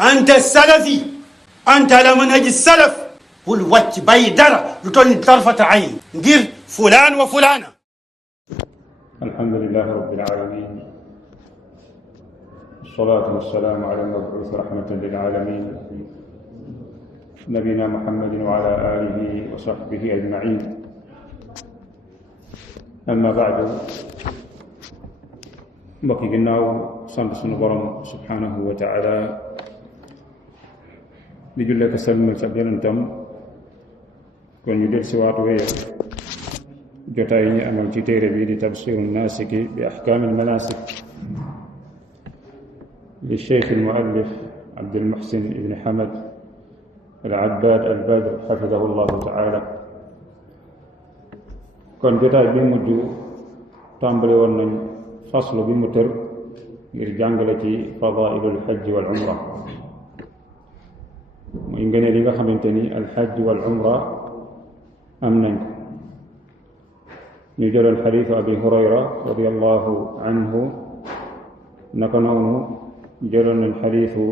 أنت السلفي، أنت على منهج السلف. bul wàcc bàyyi dara lu toll ni tarfata ayn ngir fulaan wa fulaana. alhamdulillahi rabbil alamin, wassalatu wassalamu ala al-mab'uth rahmatan lil alamin, nabina muhammadin wa ala alihi wa sahbihi ajma'in. amma ba'du, mbokk yi ginnaaw sant sunu borom subhanahu wa ta'ala di jullee ko salmal ci ab yonentam, kon ñu del si waatu wéye jotaay yi ñu amal ci téere bi di tabsiru naasiki bi ahkaam almanasik li cheikh almuallif Abdul Muhsin ibn Hamad al-Abbad al-Badr xafidahu llahu taala. kon jotaay bi mujj tàmbali woon nañ faslu bi mu tër ngir jàngale ci fadailul xajj wal umra, muy ngëneel yi nga xamante ni alxajj wal umra am nañ ko. ñu jëloon xadiisu abi hurayra radiallahu anhu, naka noonu jëloon nañ xadiisu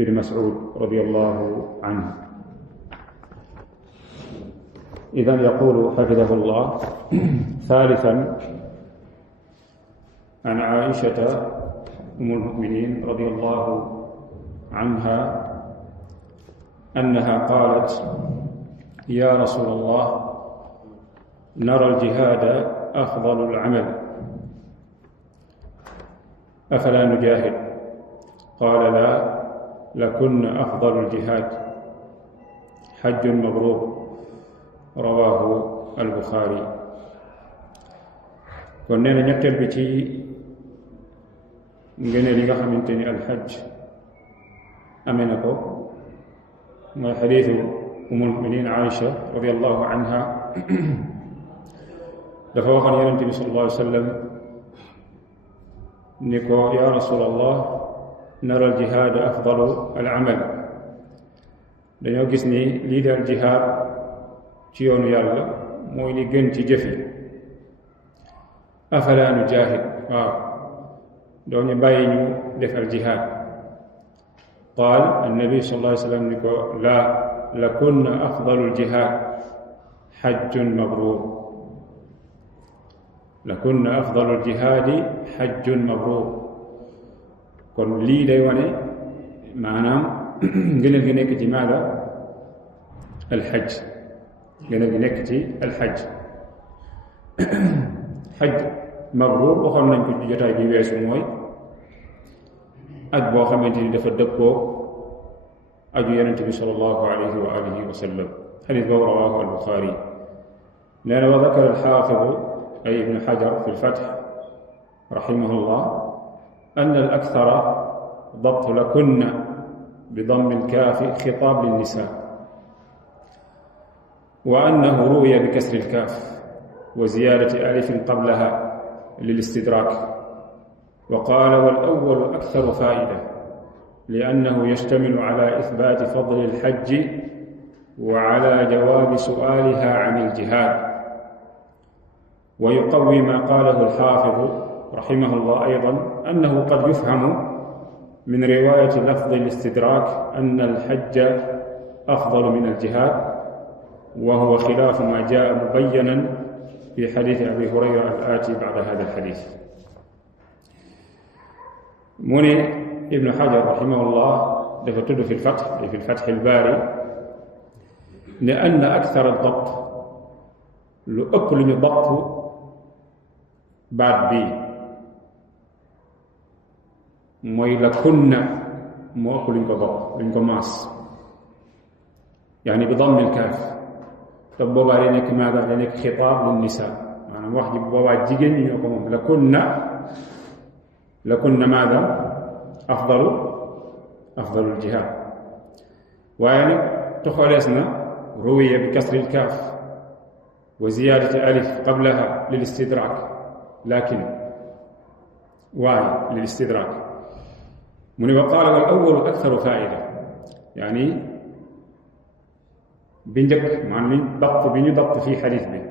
ibn mas'ud radiallahu anhu. idan yaqulu xafidahu llah thalithan an aishata umm almuminin radiallahu anha annaha qalat ya rasul allah نرى الجهاد أفضل العمل أفلا نجاهد؟ قال لا، لكن أفضل الجهاد حج مبرور رواه البخاري. kon nee na ñetteel bi ci ngëneel yi nga xamante ni alxaj amee na ko mooy xadiisu ummul muminin Aïcha radiallahu anha. dafa waxoon yonente bi sallallahu alayhi wa sallam ni ko ya rasulallah, nara al jihaad afdalu al amal. dañoo gis ni lii daal jihaad ci yoonu yàlla mooy li gën ci jëf yi. afala nu jaahid? waaw, doo ñu bàyyi ñu def al jihaad. qaal annabi sallallahu alayhi wa sallam ni ko laa, lakunna afdalu al jihaad xajjun mabruur. lakunna afdalu aljihaadi xajjun mabruur. kon lii day wane maanaam gënal gi nekk ci maada alxaj, gënal gi nekk ci alxaj. xaj mabruur waxoon nañ ko ci jotaay bi weesu, mooy aj boo xamante ni dafa dëppoo aju yonente bi sallallahu alayhi wa alihi wa sallam. xadis boobu rawaahu albuxaari. nee na wa dakara alxaafidu أي ابن حجر في الفتح رحمه الله أن الأكثر ضبط لكن بضم الكاف خطاب للنساء، وأنه روي بكسر الكاف وزيادة ألف قبلها للاستدراك. وقال والأول أكثر فائدة، لأنه يشتمل على إثبات فضل الحج وعلى جواب سؤالها عن الجهاد. ويقوي ما قاله الحافظ رحمه الله أيضا أنه قد يفهم من رواية لفظ الاستدراك أن الحج أفضل من الجهاد، وهو خلاف ما جاء مبينا في حديث أبي هريرة الآتي بعد هذا الحديث. من ابن حجر رحمه الله دفتد في الفتح الباري لأن أكثر الضبط لأكل ضبط baat bi mooy la kunna moo ëpp luñ ko bopp luñ ko maas, yaani bi dammil kaaf. te boobaa day nekk maada, day nekk xitaab lin nisaa, maanaam wax ji boobaa jigéen ñi ñoo ko moom. la kunna maada afdalul jihaad. waaye nag toxalees na ruwiya bi kasril kaaf wa ziyaadati alif qablaha lil istidraak, لكن واي للاستدراك. من وقال والأول أكثر فائدة، يعني بنجك مع ضبط بني ضبط في حديث به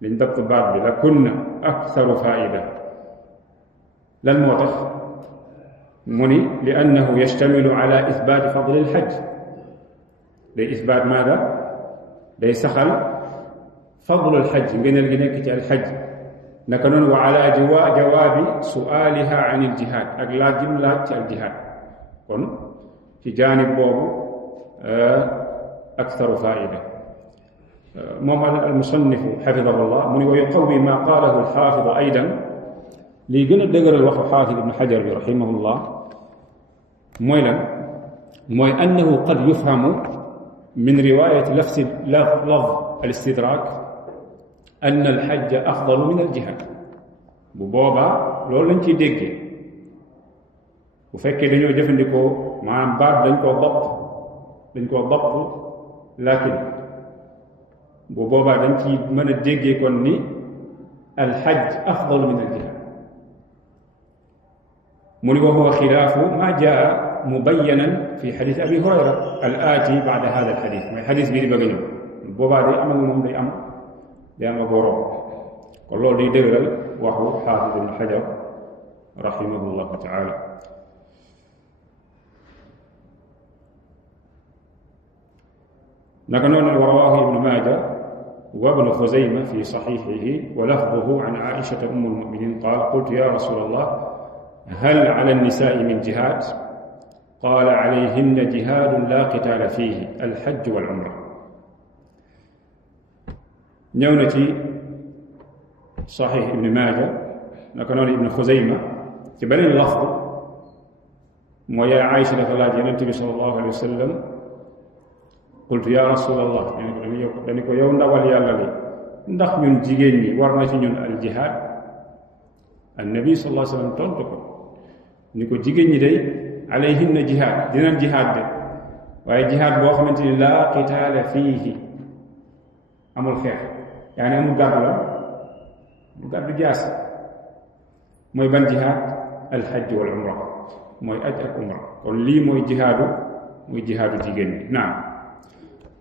لن ضبط بعد لكن أكثر فائدة للموتخ مني لأنه يشتمل على إثبات فضل الحج لإثبات ماذا؟ ليسخل فضل الحج من الجنة الحج نكنون وعلى جواب سؤالها عن الجهاد أقلا جملة الجهاد كن في جانب بوب أكثر فائدة المصنف حفظه الله من ويقوي ما قاله الحافظ أيضا ليجن الدقر الوقت حافظ ابن حجر رحمه الله مويلا أنه قد يفهم من رواية لفظ الاستدراك أن الحج أفضل من الجهاد بوبا لول نتي ديغي bu fekkee dañoo jëfandikoo maanaam baat dañ koo bopp lakin bu boobaa dañ ci mën a déggee kon ni alxaj afdalu min aljihad mu ni wa huwa xilaafu ma jaa mubayyanan fi xadis abi hurayra al aati bada hada alxadis mooy xadis bii di bëgg ñëw boobaa day am ak moom day am ak woroom kon loolu day dëgëral waxu xaafid ibn xajar rahimahullahu taala نكنون ورواه ابن ماجه وابن خزيمة في صحيحه ولفظه عن عائشة أم المؤمنين قال قلت يا رسول الله هل على النساء من جهاد قال عليهن جهاد لا قتال فيه الحج والعمرة نونتي صحيح ابن ماجه نكنون ابن خزيمة تبين اللفظ ويا عائشة النبي صلى الله عليه وسلم قلت يا رسول الله يعني كو يوم ndawal yalla li ndax ñun jigéen ñi war na ci ñun al jihad annabi sallallahu alayhi wasallam tontu ko ni ko jigéen ñi day alayhinna jihad dinañ jihad de waaye jihad boo xamante ni la qitaala fiihi amul xeex yaani amul gàddu la mu gàddu jaas mooy ban jihad al hajj wal umra mooy aj ak umra kon lii mooy jihaadu jigéen ñi naam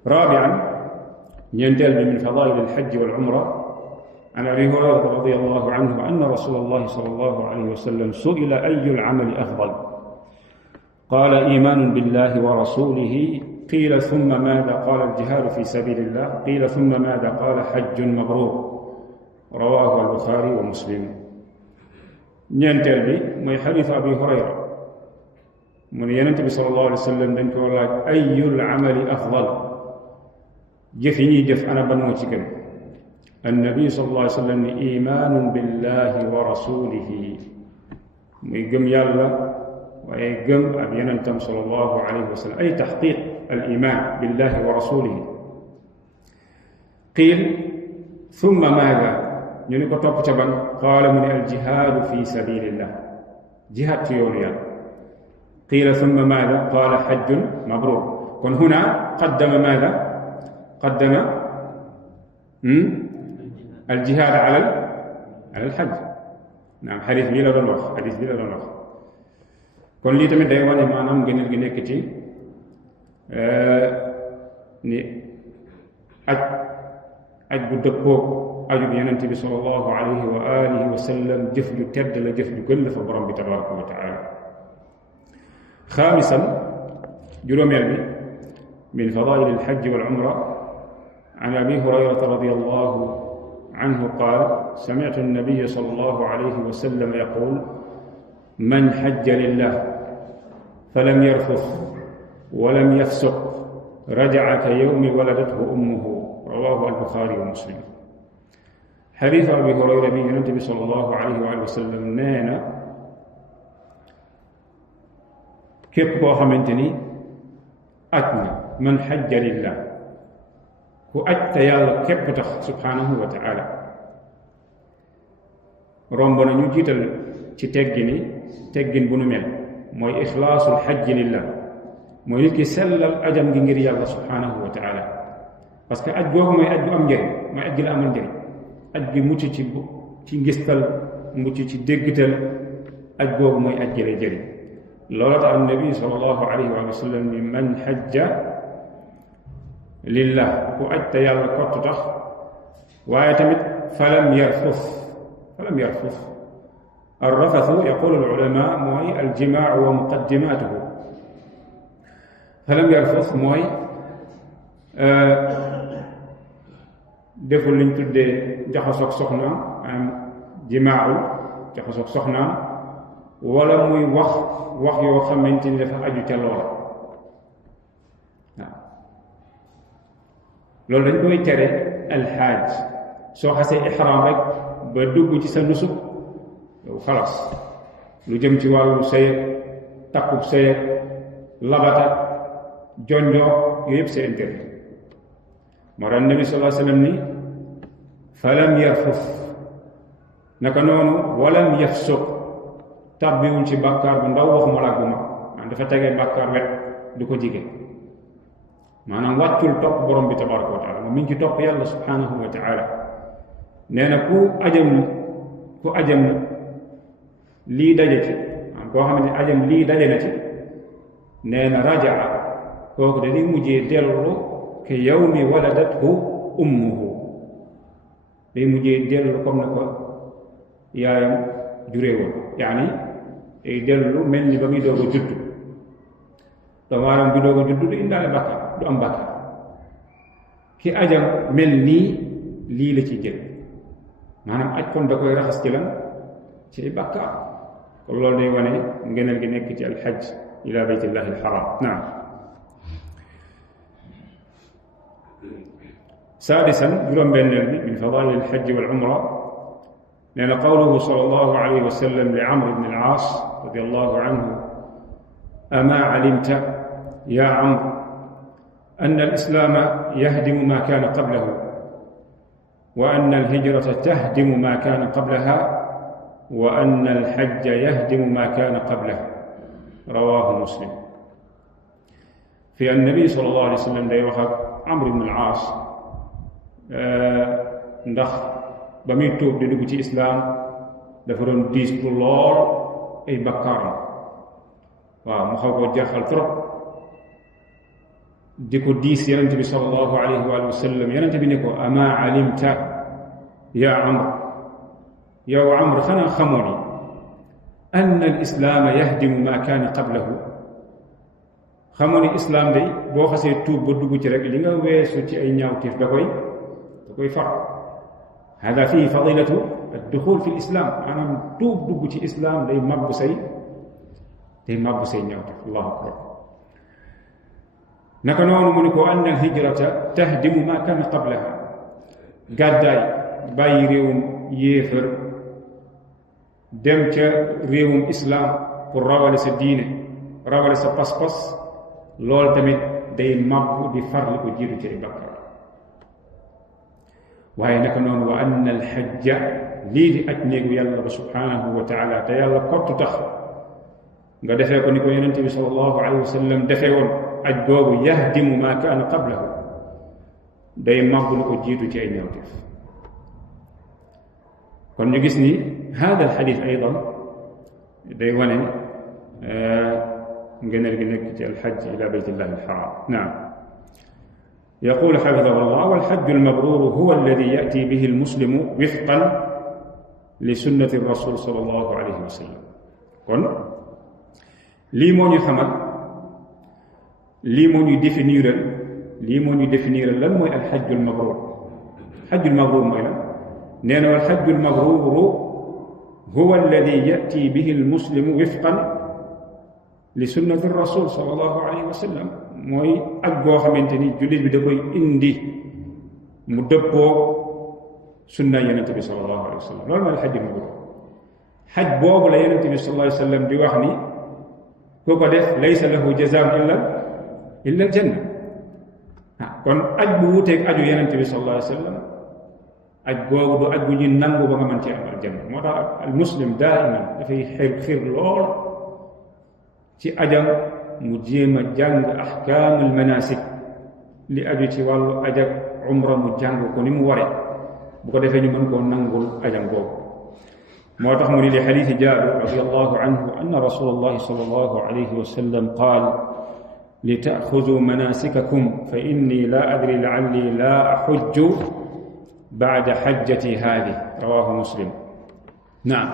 رابعا ينتهي من فضائل الحج والعمرة عن أبي هريرة رضي الله عنه أن رسول الله صلى الله عليه وسلم سئل أي العمل أفضل قال إيمان بالله ورسوله قيل ثم ماذا قال الجهاد في سبيل الله قيل ثم ماذا قال حج مبرور رواه البخاري ومسلم ينتهي من حديث أبي هريرة من ينتبه صلى الله عليه وسلم أي العمل أفضل جفني جف أنا بنوتكم النبي صلى الله عليه وسلم إيمان بالله ورسوله ويقم يلا ويقم أبينا أنتم صلى الله عليه وسلم أي تحقيق الإيمان بالله ورسوله قيل ثم ماذا ينقى طبتبا قال من الجهاد في سبيل الله جهاد تيوريا قيل ثم ماذا قال حج مبرور كن هنا قدم ماذا قدم الجهاد على الحج نعم حديث بلا دون kon lii tamit day wane maanaam gënal gi nekk ci ni aj bu dëppoog aju bi yonent bi sallallahu alayhi wa alihi wa sallam jëf ju tedd la jëf ju gën la fa borom bi tabaraka wa taala xaamisan juróomeel bi min fadail alxaj wal umra عن أبي هريرة رضي الله عنه قال سمعت النبي صلى الله عليه وسلم يقول من حج لله فلم يرفث ولم يفسق رجع كيوم ولدته أمه رواه البخاري ومسلم حديث أبي هريرة به النبي صلى الله عليه وآله وسلم نانا كيف خمنتني أتنا من حج لله ku aj te yàlla képp tax subhanahu wa taala romb na ñu jiital ci teggin bu nu mel mooy ixlaasul xajji lillah mooy nit ki sellal ajam gi ngir yàlla subhanahu wa taala parce que aj googu mooy aj gu am njëriñ mooy aj gi la amal njëriñ aj gi mucc ci ngistal mucc ci déggtal aj googu mooy aj gi lay jëriñ loolu tax annabi sallallahu alayhi wa sallam ni man xajja lillah ku aj te yàlla kott tax waaye tamit falam yarfus الرفث يقول العلماء موي الجماع ومقدماته فلم يرفث موي deful liñ tuddee jaxasoog soxnaam am jimaaru jaxasoog soxnaam wala muy wax yoo xamante ni dafa aju ca loola waaw loolu dañ koy tere alxaaj soo xasee ixraam rek ba dugg ci sa nusuk yow xalaas lu jëm ci wàllu sëyeg takkub sëyeg labata jonjoo yooyu yëpp c'est interdit moo tax nabi sallallahu alayhi wa sallam ni falam yarfuf naka noonu walam yafsuq tàbbiwul ci bàkkaar bu ndaw waxuma la bu mag maanaam dafa tegee bàkkaar wet du ko jige maanaam wàccul topp borom bi tabaraka wa taala mi ngi ci topp yàlla subhanahu wa taala nee na ku ajam lii daje ci koo xam ne ajam lii daje na ci nee na rajaa kooku dañuy mujjee dellu ke yawmi waladathu ummuhu day mujjee dellu comme na ko yaayam juree woon yaani day dellu mel ni ba muy doog a judd doomu aadama bi doog a judd du indaale bàkkaar du am bàkkaar ki ajam mel nii lii la ci jël maanaam aj kon da koy raxas ci lan ci bàkkaar kon loolu day wane ngëneel gi nekk ci alxaj ila baytillahi alxaram naam سادسا جرم بين من فضائل الحج والعمرة لأن قوله صلى الله عليه وسلم لعمرو بن العاص رضي الله عنه أما علمت يا عمرو أن الإسلام يهدم ما كان قبله وأن الهجرة تهدم ما كان قبلها وأن الحج يهدم ما كان قبله رواه مسلم في النبي صلى الله عليه وسلم day wax ak Amr ibn al-Aas ndax ba muy tuub di dugg ci islaam dafa doon diis pour lool ay bakkaaram waaw mu xaw koo jaxal trop di ko diis yonent bi sallallahu alayhi wa sallam yonent bi ne ko ama alimta ya Amr yow Amr xanaa xamoo ni anna al islaama yahdimu ma kaana qablahu xamoo ni islaam day boo xasee tuub ba dugg ci rek li nga weesu ci ay ñaawteef da koy far hada fii fadilatu adduxul fi lislaam maanaam tuub dugg ci islaam day màbbu say ñaawteef allahu akbar naka noonu mu ni ko anna alhijrata tahdimu ma kaana qablaha gàddaay bàyyi réewum yéefar dem ca réewum islaam pour rawale sa diine rawale sa pas-pas loolu tamit day màbbu di far li ko jiitu ci ay bàkkaar waaye naka noonu wa anna alxajja lii di aj néegu yàlla ba subhanahu wa taala te yàlla kottu tax nga defee ko ni ko yonente bi sallallahu alayhi wa sallam defee woon aj googu yahdimu ma kaana qablahu day màbbu li ko jiitu ci ay ñaawteef kon ñu gis ni hada alxadis aydan day wane ngëneel gi nekk ci alxaj ila baytillahi alxaram naam يقول حفظه الله والحج المبرور هو الذي يأتي به المسلم وفقا لسنة الرسول صلى الله عليه وسلم kon lii moo ñu xamal lii moo ñu définiral lan mooy alxajju almabruur xajju almabruur mooy lan nee na walxajju almabruur huwa alladi yati bihi almuslimu wifqan li sunnati rasul sallallahu alayhi wa sallam mooy ak goo xamante ni jullit bi da koy indi mu dëppoo sunna yonente bi sallallahu alayhi wa sallam loolu mooy alxajju almabruur xaj boobu la yonente bi sallallahu alayhi wa sallam di wax ni ku ko def laysa lahu jazaa'un illa aljanna kon aj bu wuteeg aju yonente bi sallallahu alayhi wa sallam aj googu du aj bu ñu nangu ba nga mën ci am aljanna moo tax al muslim daa'iman dafay xir lool ci ajam mu jéem a jàng ahkaamul manasik li aju ci wàllu ajak umra mu jàng ko ni mu waree bu ko defee ñu mën koo nangul ajam boobu moo tax mu ni li xadiisi Jaabir radiyallahu anhu anna rasulallahi sallallahu alayhi wa sallam qaal li taaxuduu manasikakum fa inni la adri la'alli la axujju ba'da xajjati haadihi rawaahu muslim naam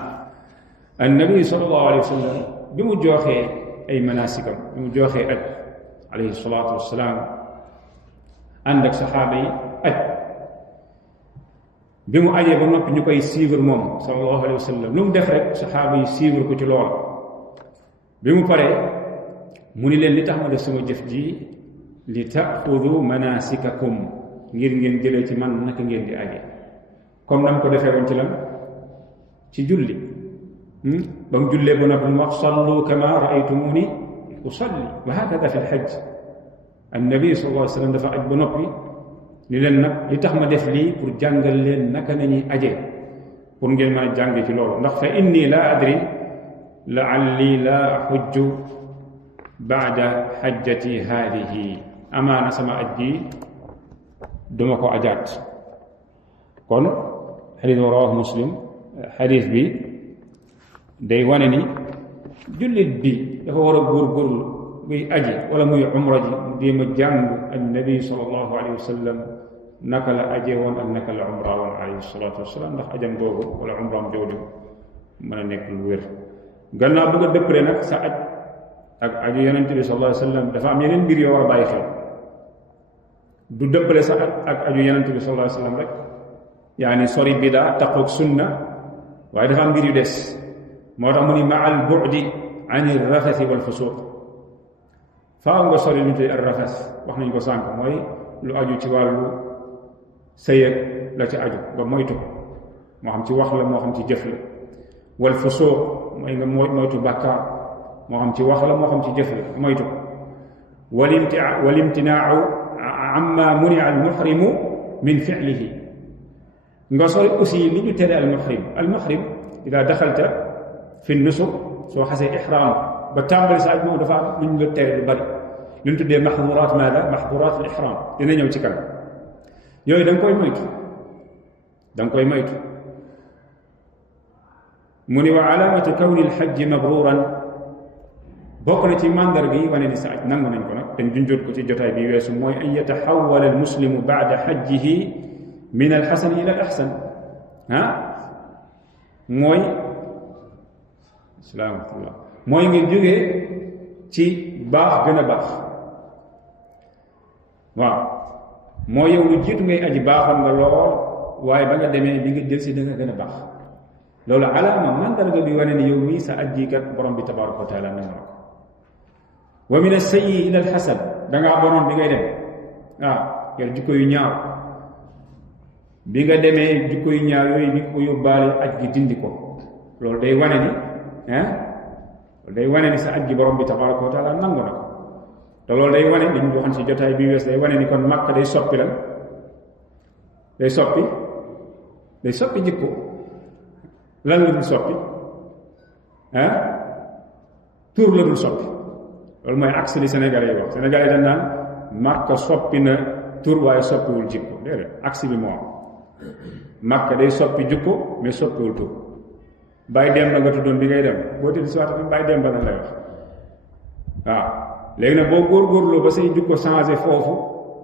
annabi sallallahu alayhi wa sallam bi mu joxee ay manasikam bi mu joxee aj alayhi salaatu wassalaam ànd ak saxaaba yi aj bi mu ajee ba noppi ñu koy suivre moom sallallahu alayhi wa sallam lu mu def rek saxaaba yi suivre ko ci lool bi mu paree mu ni leen li tax ma def sama jëf ji li taaxudu manasikakum ngir ngeen jëlee ci man naka ngeen di aje comme nam ko defee woon ci lan ci julli ba mu jullee ba noppi mu wax sallu kama raaytumuni usalli wa hakada fi lxajj annabi sallallahu alayhi wa sallam dafa aj ba noppi ni leen nag li tax ma def lii pour jàngal leen naka nañuy aje pour ngeen mën a jànge ci loolu ndax fa inni la adri laalli la xujju baada xajjati haadihi amaana sama aj gi duma ko ajaat kon xadis wa rawahu muslim xadis bi day wane ni jullit bi dafa war a góorgóorlu muy aji wala muy umra ji mu déem a jàng annabi sallallahu alayhi wa sallam naka la aje woon ak naka la umra woon alayhi salatu wasalaam ndax ajam googu wala umraam jooju mën a nekk lu wér gannaaw bu nga dëppale nag sa aj ak aju yonent bi sallallahu alayhi wa sallam dafa am yeneen mbir yoo war a bàyyi xel du dëppale sa aj ak aju yonent bi sallallahu alayhi wa sallam rek yaani sori bidaa taqoog sunna waaye dafa am mbir yu des moo tax mu ni maa al bu'di an ir rafasi wal fusuq faaw nga sori lu tuddee ar rafas wax nañ ko sànq mooy lu aju ci wàllu sëyëg la ci aju nga moytu ko moo xam ci wax la moo xam ci jëf la wal fusuq mooy nga moytu bàkkaar moo xam ci wax la moo xam ci jëf la moytu ko wal imtinaau amma munia al muhrimu min fi'lihi nga sori aussi li ñu tere al muhrim ida daxalta fi nusuk soo xasee ihram ba tàmbali sa aj moom dafa am lu ñu la tere lu bari lu ñu tuddee maxdurat maada maxdurat al ihram dina ñëw ci kanam yooyu da nga koy moytu mu ni wa alaamatu kawni alxajji mabruran bokk na ci mandarga yi wane ni sa aj nangu nañ ko nag te junjoot ko ci jotaay bi weesu mooy an yataxawala almuslimu baada xajjihi min alxasan ila al axsan mooy salaamatulah mooy nga jógee ci baax gën a baax waaw moo yow lu jiitu ngay aji baaxoon nga lool waaye ba nga demee li nga jël si da nga gën a baax loolu alaama mandarga bi wane ni yow mii sa ajji kat borom bi tabaraka wa taala nangu na ko wa min as-sayyi ila al-hasan dangaa bonoon bi ngay dem yar jikko yu ñaaw bi nga demee jikko yu ñaaw yooyu ni ko yóbbaale aj gi dindi ko loolu day wane ni loolu day wane ni sa aj gi borom bi tabaraka wa taala nangu na ko te loolu day wane li ñu waxoon ci jotaay bi wees day wane ni kon Makka day soppi lan day soppi jikko lan la dul soppi tur la dul soppi loolu mooy axe li Sénégalais yi wax Sénégalais dañ naan Makka soppi na tur waaye soppiwul jikko déedéet axe bi moo am Makka day soppi jikko mais soppiwul tur bàyyi dem ba nga tuddoon bi ngay dem boo tudd si waxtaan bàyyi dem ba lan lay wax waaw léegi nag boo góorgóorloo ba say jikko changé foofu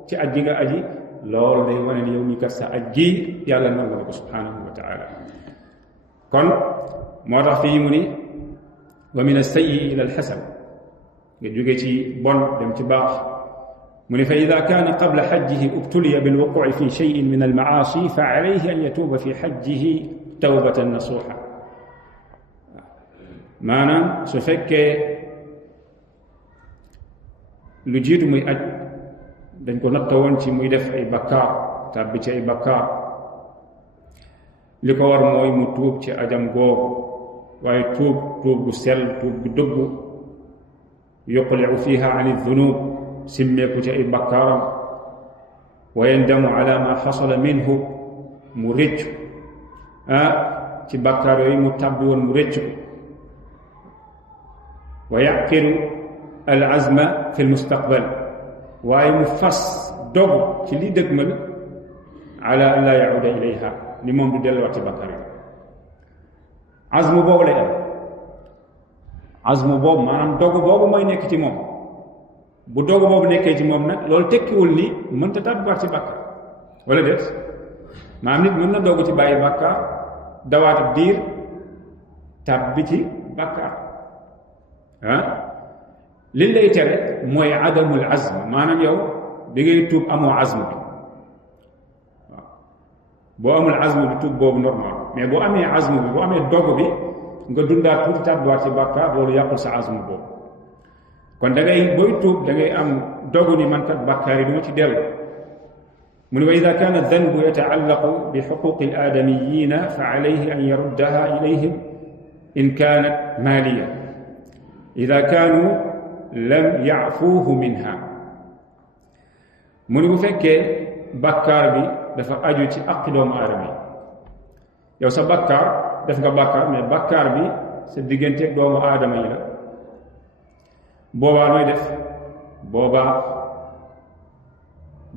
ci aj gi nga aji loolu day wane ni yow mi kat sa aj gi yàlla nangu na ko subhanahu wa taala kon moo tax fii mu ni wa min as-sayyi ila al-hasan nga jóge ci bon dem ci baax mu ni fa ida kaana qabla xajjihi ubtuliya bilwuquci fi cheyin min almacaasi fa alayhi an yatuuba fi xajjihi tawbatan nasuuxa maanaam su fekkee lu jiitu muy aj dañ ko natta woon ci muy def ay bakkaar tàbbi ci ay bakkaar li ko war mooy mu tuub ci ajam googu waaye tuub gu sell tuub gu dëggu yuqlicu fiha an aldunub simmeeku ci ay bakkaaram wa yandamu ala ma xasala minhu mu rëccu ci bakkaar yooyu mu tàbbi woon mu rëccu ko wa yaqidu al azma fi lmustaqbal waaye mu fas dogu ci li dëgmal ala an laa yacuuda ilayha ni moom du delluwaat ci bakkaar yi azmu boobu lay am azmu boobu maanaam dogu boobu mooy nekk ci moom bu dogu boobu nekkee ci moom nag loolu tekkiwul ni mënta tàbbiwaat ci bàkkaar wala déet maanaam nit mën na dogu ci bàyyi bàkkaar dawaat diir tàbbi ci bàkkaar li lay tere mooy adamul azm maanaam yow bi ngay tuub amoo azm bi waaw boo amul azm bi tuub boobu normal mais boo amee azm bi boo amee dogu bi nga dundaat tuuti tàbbiwaat ci bàkkaar loolu yàqul sa azm boobu kon da ngay booy tuub da ngay am dogu ni man kat bàkkaar yi du ma ci dellu mu ne wa ida kaana danbu yataallaqu bi xuquqi al aadamiyina fa alayhi an yaruddaha ilayhim in kaanat maaliya ida kaanu lam yaafuuhu minha mu ne bu fekkee bàkkaar bi dafa aju ci aqi doomu aadama yi yow sa bàkkaar def nga bàkkaar mais bàkkaar bi sa digganteeg doomu aadama yi la boobaa nooy def boobaa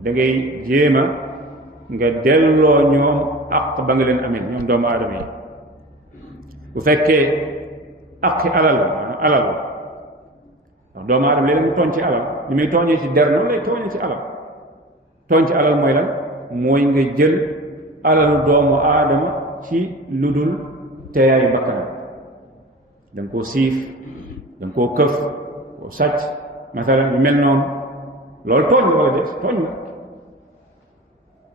da ngay jéema nga delloo ñoom aq ba nga leen amee ñoom doomu aadama yi bu fekkee aqi alal ndax doomu aadama léeg-léeg mu tooñ ci alal li muy tooñee ci der noonu lay tooñee ci alal tooñ ci alal mooy lan mooy nga jël alalu doomu aadama ci lu dul teeyaayu bakkanam da nga koo siif da nga koo këf koo sàcc masalan yu mel noonu loolu tooñ la wala def tooñ la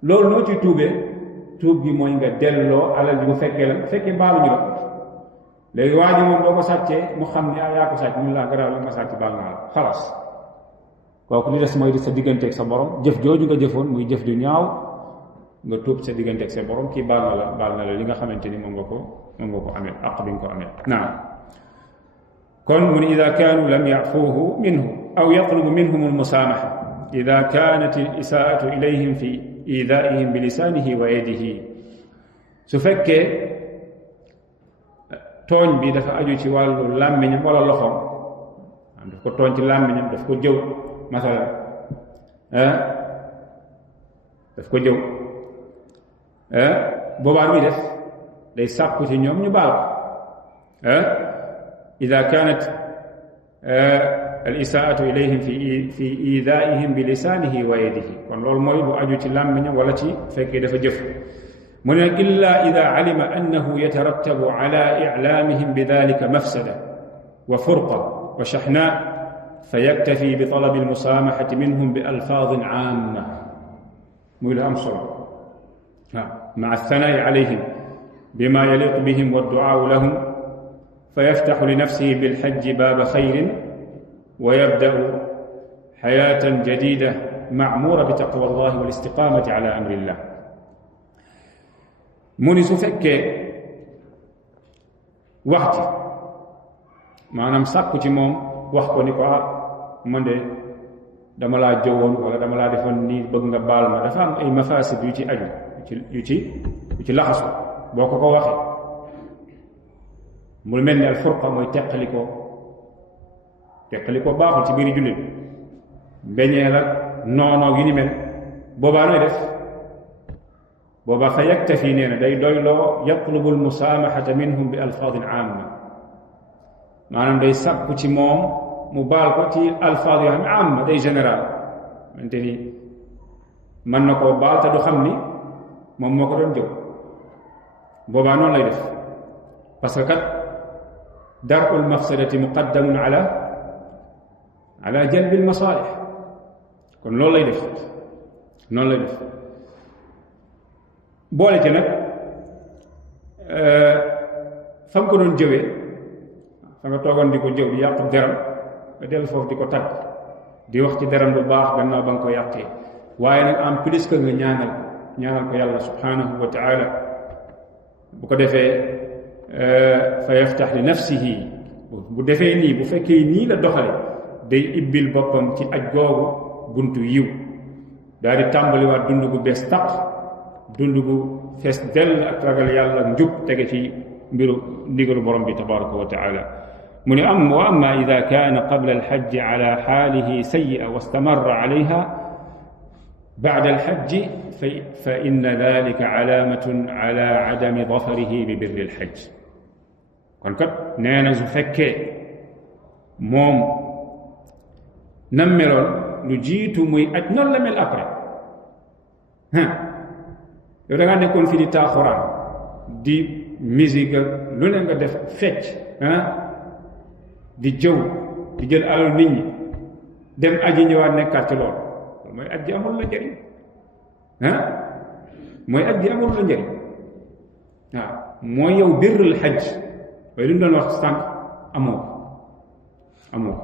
loolu noo ci tuubee tuub gi mooy nga delloo alal ji bu fekkee la bu fekkee baaluñu la léegi waa ji moom boo ko sàccee mu xam ne yaa ko sàcc mun laa garaaw la nga sàcc baal naa la xalaas kooku li des mooy di sa digganteeg sa borom jëf jooju nga jëfoon muy jëf ju ñaaw nga tuub sa digganteeg sa borom kii baal na la li nga xamante ni moom nga ko amee aq bi nga ko amee naam kon mu ne ida kaanu lam yafuuhu minhu aw yatlubu minhum almusaamaxa ida kaanat alisaatu ilayhim fi idaihim bi lisaanihi wa yadihi su fekkee tooñ bi dafa aju ci wàllu làmmiñam wala loxoom daf ko tooñ ci làmmiñam daf ko jëw masalan daf ko jëw boobaa muy def day sàkku ci ñoom ñu baal ida kanat al isaatu ilayhim fi idaihim bi lisaanihi wa yadihi kon loolu mooy lu aju ci làmmiñam wala ci fekkee dafa jëf mu ne nag illa ida alima annahu yatarattabu ala iclaamihim bidalika mafsada wa furqa wa shaxnaa fa yaktafi bi talabi almusaamaxati minhum bi alfaadin caama muy lu am solo waaw maa althanaa'i calayhim bima yaliqu bihim wadducaau lahum fa yaftaxu li nafsihi bilxajji baaba xayrin wa yabda'u xayaatan jadida macmuura bi taqwa allahi walistiqaamati ala amri illah mu ni su fekkee wax ji maanaam sàkku ci moom wax ko ni ko man de dama laa jëwoon wala dama laa defoon nii bëgg nga baal ma dafa am ay mafasid yu ci aju yu ci laxasu boo ko waxee mu mel ni al furqa mooy teqalikoo baaxul ci biir jullit mbeñee la noonoog yu ni mel boobaa nooy def boobaa fa yaktafi nee na day doyloo yatlubu almusaamaxata minhum bi alfaadin aama maanaam day sàkku ci moom mu baal ko ci alfaad yoo xam ne aama day général mante ni mën na koo baal te du xam ni moom moo ko doon jëw boobaa noonu lay def parce que kat dar'u lmafsadati muqaddamun ala jalbi almasaalix kon loolu lay def noonu lay def boole ci nag fa nga ko doon jëwee fa nga toogoon di ko jëw di yàq deram nga dellu foofu di ko tagg di wax ci deram lu baax gannaaw ba nga ko yàqee waaye nag en plus que nga ñaanal ko yàlla subhanahu wa taala bu ko defee fa yaftax li nafsihi bu defee nii bu fekkee nii la doxale day ibbil boppam ci aj googu buntu yiw daal di tàmbaliwaat dund gu bees taq dund gu fees dell ak ragal yàlla njub tege ci mbiru ndigalu borom bi tabaraka wa taala mu ne wa amma ida kaana qabla alxajji ala xaalihi sayyi'a wa stamarra alayha ba'da alxajji fa inna dalika calaamatun ala cadami dafarihi bi birri alxajj kon kat nee na su fekkee moom nam meloon lu jiitu muy aj noonu la mel après yow da ngaa nekkoon fii di taaxuraan di musique lu ne nga def fecc di jëw di jël alal nit ñi dem aji ñëwaat nekkaat ci loolu mooy aj ji amul la njëriñ mooy aj ji amul la njëriñ waaw mooy yow birrul xaj waaye li ñu doon wax sànq amoo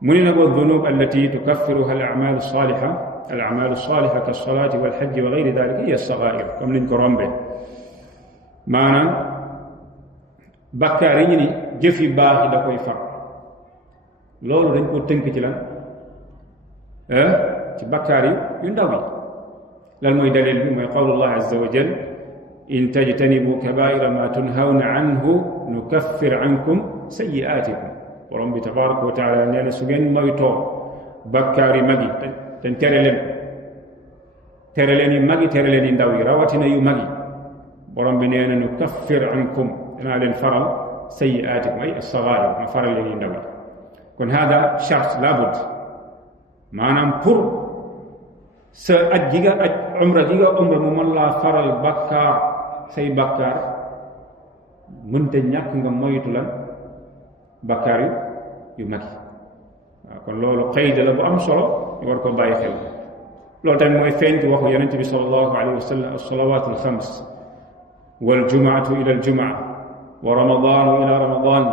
mu ne nag wa dunub allati tukaffiruha al a'malu saliha ka salaati wal xajji wa gayri dalika hiya sagair comme niñ ko rombee maanaam bakkaar yi ñu ni jëf yu baax yi da koy far loolu dañ ko tënk ci lan ci bakkaar yi yu ndaw yi lan mooy dalil bi mooy qawlullah azza wa jal in tajtanibu kabaira ma tunhawna anhu nukaffir ankum sayyi'atikum borom bi tabaraka wa taala nee na su ngeen moytoo bakkaar yi mag yi te tere leen yu mag yi tere leen yu ndaw yi rawatina yu mag yi borom bi nee na nukaffir ankum danaa leen faral sayyi'atikum ay as-saghaa'ir ma faral leen yu ndaw yi kon hada charte labud maanaam pour sa aj gi nga aj umra gi nga umra mu mën laa faral bakkaar say bakkaar mënta ñàkk nga moytu lan bakkaar yu mag yi waaw kon loolu xëyda la bu am solo ñu war ko bàyyi xel loolu tamit mooy feeñ ci waxu yonente bi sallallahu alayhi wa sallam as-salawatu al-khams wal jumu'atu ila al-jumu'a wa ramadanu ila ramadan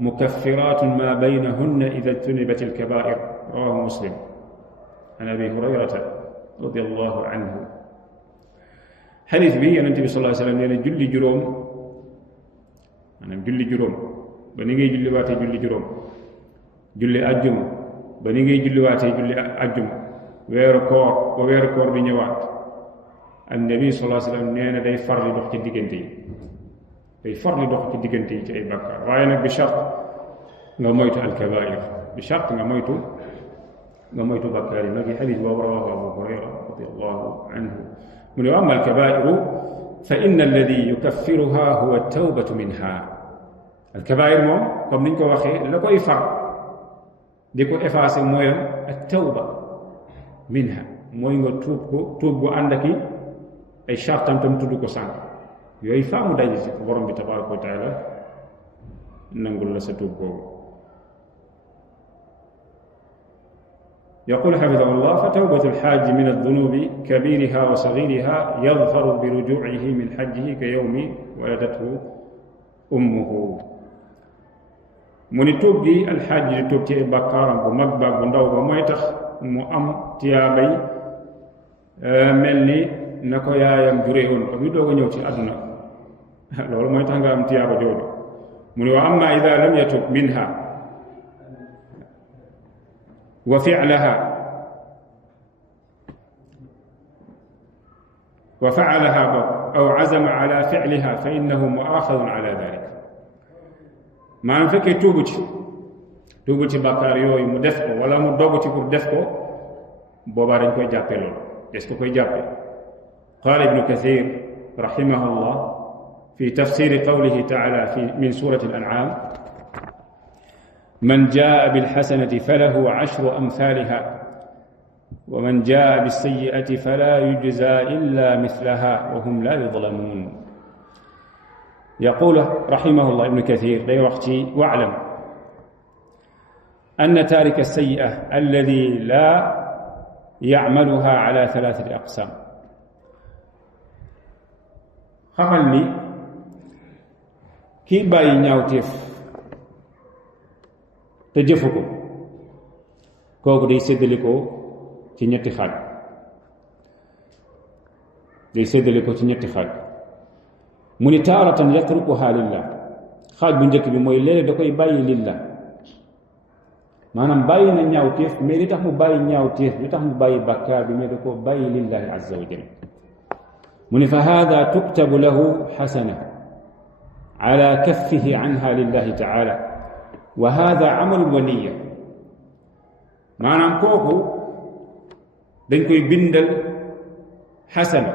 mukaffiratun ma baynahunna idha ijtunibat al-kaba'ir rawahu muslim an abi hurayrata radiyallahu anhu xadis bi yonente bi sallallahu alayhi wa sallam nee na julli juróom maanaam julli juróom ba ni ngay julliwaatee julli juróom julli ajjuma ba ni ngay julliwaatee julli ajjuma weeru koor ba weeru koor di ñëwaat annabi sallallahu alayhi wa sallam nee na day far li dox ci diggante yi day far li dox ci diggante yi ci ay bàkkaar waaye nag bi charte nga moytu alkabair bi charte nga moytu bàkkaar yi nag yi xadis boobu rawahu abu hurayra radiyallahu anhu mu ne wa amma alkabairu fa inna alladi yukaffiruha huwa tawbatu minha alkabair moom comme niñ ko waxee la koy far di ko effacé mooy ak tawba minha mooy nga tuub gu ànd ak ay chartam tam tudd ko sànq yooyu faa mu daje ci borom bi tabaraka wa taala nangul la sa tuub boobu يقول حفظه الله فتوبة الحاج من الذنوب كبيرها وصغيرها يظهر برجوعه من حجه كيوم ولدته أمه mu ni tuub gi alxaaj di tuub ci bàkkaaram bu mag baag bu ndaw ba mooy tax mu am tiyaabay mel ni na ko yaayam juree woon ba muy doog a ñëw ci àdduna loolu mooy tax nga am tiyaaba jooju mu ni wa amma ida lam yatub minha wa faalaha aw azama ala fi'liha fa innahu mu'axadun ala dalik maanaam fekkee tuubu ci bàkkaar yooyu mu def ko wala mu dogu ci pour def ko boobaa dañ koy jàppe loolu des ko koy jàppe qaala ibnu kathir rahimahullah fi tafsiri qawlihi taala min surati al-an'am man jaa bilxasanati falahu ashru amthaliha wa man jaa bisayyi'ati fala yujza illa mithlaha wa hum la yudlamun يقول رحمه الله ابن كثير day wax ci واعلم أن تارك السيئة الذي لا يعملها على ثلاثة أقسام xamal ni kii bàyyi ñaawteef te jëfu ko kooku day séddale ko ci ñetti xaaj mu ni taaratan yatrukuha lillah xaaj bu njëkk bi mooy léeg da koy bàyyi lillah maanaam bàyyi na ñaawteef mais li tax mu bàyyi ñaawteef li tax mu bàyyi bàkkaar bi mais da koo bàyyi lillahi azza wa jalla mu ni fa hada tuktabu lahu xasana ala kaffihi anha lillahi taala wa hada amalun wa niya maanaam kooku dañ koy bindal xasana